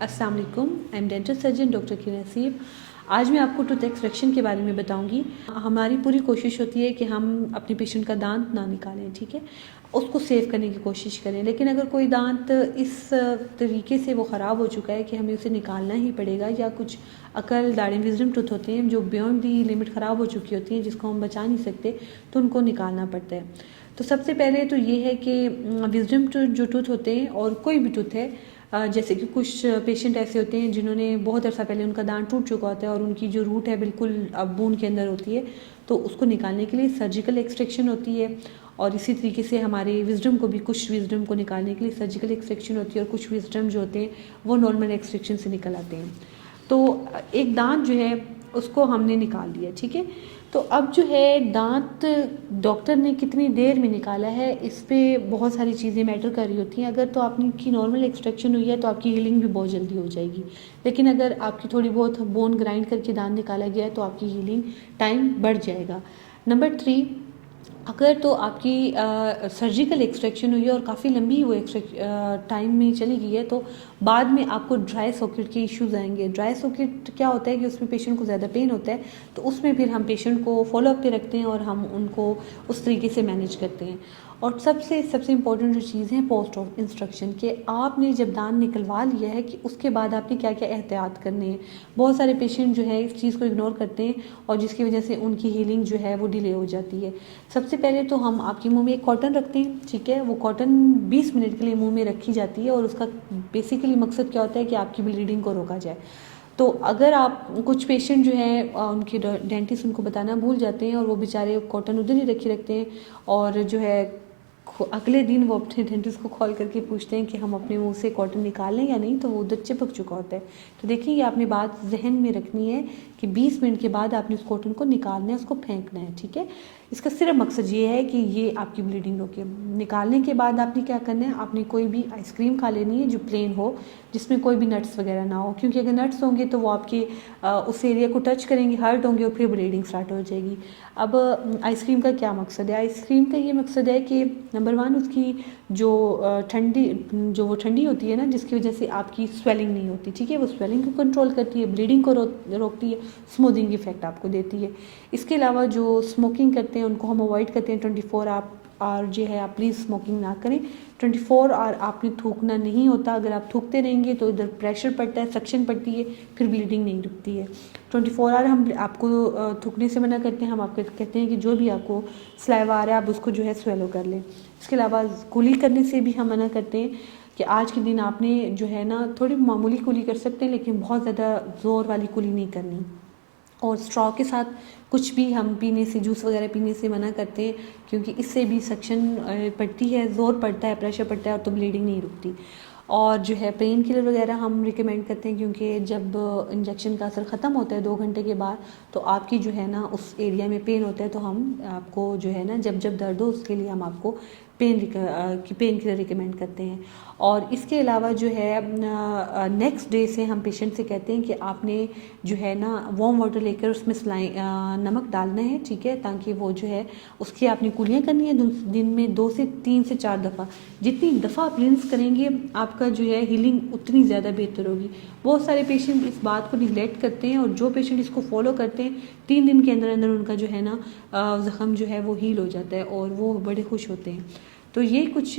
अस्सलाम वालेकुम, I am dental surgeon doctor की नसीब। आज मैं आपको टूथ एक्सट्रैक्शन के बारे में बताऊंगी। हमारी पूरी कोशिश होती है कि हम अपने पेशेंट का दांत ना निकालें, ठीक है, उसको सेव करने की कोशिश करें। लेकिन अगर कोई दांत इस तरीके से वो ख़राब हो चुका है कि हमें उसे निकालना ही पड़ेगा, या कुछ अकल दाढ़ी विजडम टूथ होते हैं जो बियॉन्ड दी लिमिट ख़राब हो चुकी होती हैं, जिसको हम बचा नहीं सकते, तो उनको निकालना पड़ता है। तो सबसे पहले तो ये है कि विजडम टूथ जो टूथ होते हैं, और कोई भी टूथ है, जैसे कि कुछ पेशेंट ऐसे होते हैं जिन्होंने बहुत अर्सा पहले उनका दांत टूट चुका होता है और उनकी जो रूट है बिल्कुल अब बोन के अंदर होती है, तो उसको निकालने के लिए सर्जिकल एक्सट्रैक्शन होती है। और इसी तरीके से हमारे विजडम को भी, कुछ विजडम को निकालने के लिए सर्जिकल एक्सट्रैक्शन होती है, और कुछ विजडम जो होते हैं वो नॉर्मल एक्सट्रैक्शन से निकल आते हैं। तो एक दांत जो है उसको हमने निकाल लिया, ठीक है। तो अब जो है दांत डॉक्टर ने कितनी देर में निकाला है, इस पे बहुत सारी चीज़ें मैटर कर रही होती हैं। अगर तो आपकी नॉर्मल एक्सट्रैक्शन हुई है तो आपकी हीलिंग भी बहुत जल्दी हो जाएगी। लेकिन अगर आपकी थोड़ी बहुत बोन ग्राइंड करके दांत निकाला गया है तो आपकी हीलिंग टाइम बढ़ जाएगा। नंबर 3, अगर तो आपकी सर्जिकल एक्सट्रैक्शन हुई है और काफ़ी लंबी वो टाइम में चली गई है, तो बाद में आपको ड्राई सॉकेट के इश्यूज़ आएंगे। ड्राई सॉकेट क्या होता है कि उसमें पेशेंट को ज़्यादा पेन होता है, तो उसमें फिर हम पेशेंट को फॉलोअप पे रखते हैं और हम उनको उस तरीके से मैनेज करते हैं। और सबसे सबसे इम्पॉर्टेंट जो चीज़ है पोस्ट ऑफ इंस्ट्रक्शन, के आपने जब दांत निकलवा लिया है कि उसके बाद आपने क्या क्या एहतियात करने हैं। बहुत सारे पेशेंट जो है इस चीज़ को इग्नोर करते हैं और जिसकी वजह से उनकी हीलिंग जो है वो डिले हो जाती है। सबसे पहले तो हम आपके मुंह में एक कॉटन रखते हैं, ठीक है। वो कॉटन 20 मिनट के लिए मुंह में रखी जाती है और उसका बेसिकली मकसद क्या होता है कि आपकी ब्लीडिंग को रोका जाए। तो अगर आप, कुछ पेशेंट जो है उनके डेंटिस्ट उनको बताना भूल जाते हैं और वो बेचारे कॉटन उधर ही रखी रखते हैं, और जो है अगले दिन वो अपने डेंटिस्ट को कॉल करके पूछते हैं कि हम अपने मुंह से कॉटन निकालें या नहीं, तो वो उधर चिपक चुका होता है। तो देखिए, ये आपने बात जहन में रखनी है कि 20 मिनट के बाद आपने उस कॉटन को निकालना है, उसको फेंकना है, ठीक है। इसका सिर्फ मकसद ये है कि ये आपकी ब्लीडिंग रोके। निकालने के बाद आपने क्या करना है, आपने कोई भी आइसक्रीम खा लेनी है जो प्लेन हो, जिसमें कोई भी नट्स वगैरह ना हो, क्योंकि अगर नट्स होंगे तो वो आपके उस एरिया को टच करेंगे, हर्ट होंगे और फिर ब्लीडिंग स्टार्ट हो जाएगी। अब आइसक्रीम का क्या मकसद है? आइसक्रीम का ये मकसद है कि नंबर 1, उसकी जो वो ठंडी होती है ना, जिसकी वजह से आपकी स्वेलिंग नहीं होती, ठीक है, वो स्वेलिंग को कंट्रोल करती है, ब्लीडिंग को रोकती है, स्मूथिंग इफेक्ट आपको देती है। इसके अलावा जो स्मोकिंग करते हैं उनको हम अवॉइड करते हैं। 24 आवर जो है आप प्लीज़ स्मोकिंग ना करें। 24 आवर आपने थूकना नहीं होता। अगर आप थूकते रहेंगे तो इधर प्रेशर पड़ता है, सक्शन पड़ती है, फिर ब्लीडिंग नहीं रुकती है। 24 आवर हम आपको थूकने से मना करते हैं। हम आपको कहते हैं कि जो भी आपको सलाइवा आ रहा है आप उसको जो है स्वेलो कर लें। इसके अलावा कुली करने से भी हम मना करते हैं कि आज के दिन आपने जो है ना थोड़ी मामूली कुली कर सकते हैं, लेकिन बहुत ज़्यादा ज़ोर वाली कुली नहीं करनी। और स्ट्रॉ के साथ कुछ भी हम पीने से, जूस वगैरह पीने से मना करते हैं, क्योंकि इससे भी सक्शन पड़ती है, ज़ोर पड़ता है, प्रेशर पड़ता है, और तो ब्लीडिंग नहीं रुकती। और जो है पेन किलर वगैरह हम रिकमेंड करते हैं, क्योंकि जब इंजेक्शन का असर ख़त्म होता है 2 घंटे के बाद, तो आपकी जो है ना उस एरिया में पेन होता है, तो हम आपको जो है ना जब जब दर्द हो उसके लिए हम आपको पेन किलर रिकमेंड करते हैं। और इसके अलावा जो है नेक्स्ट डे से हम पेशेंट से कहते हैं कि आपने जो है ना वार्म वाटर लेकर उसमें नमक डालना है, ठीक है, ताकि वो जो है उसकी आपने कुलियाँ करनी है दिन में 2 से 3 से 4 दफ़ा। जितनी दफ़ा आप रिंस करेंगे आपका जो है हीलिंग उतनी ज़्यादा बेहतर होगी। बहुत सारे पेशेंट इस बात को निगलेक्ट करते हैं, और जो पेशेंट इसको फॉलो करते हैं 3 दिन के अंदर अंदर उनका जो है ना ज़ख़म जो है वो हील हो जाता है और वो बड़े खुश होते हैं। तो ये कुछ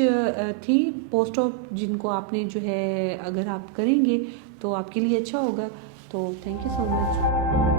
थी पोस्ट ऑप, जिनको आपने जो है अगर आप करेंगे तो आपके लिए अच्छा होगा। तो थैंक यू सो मच।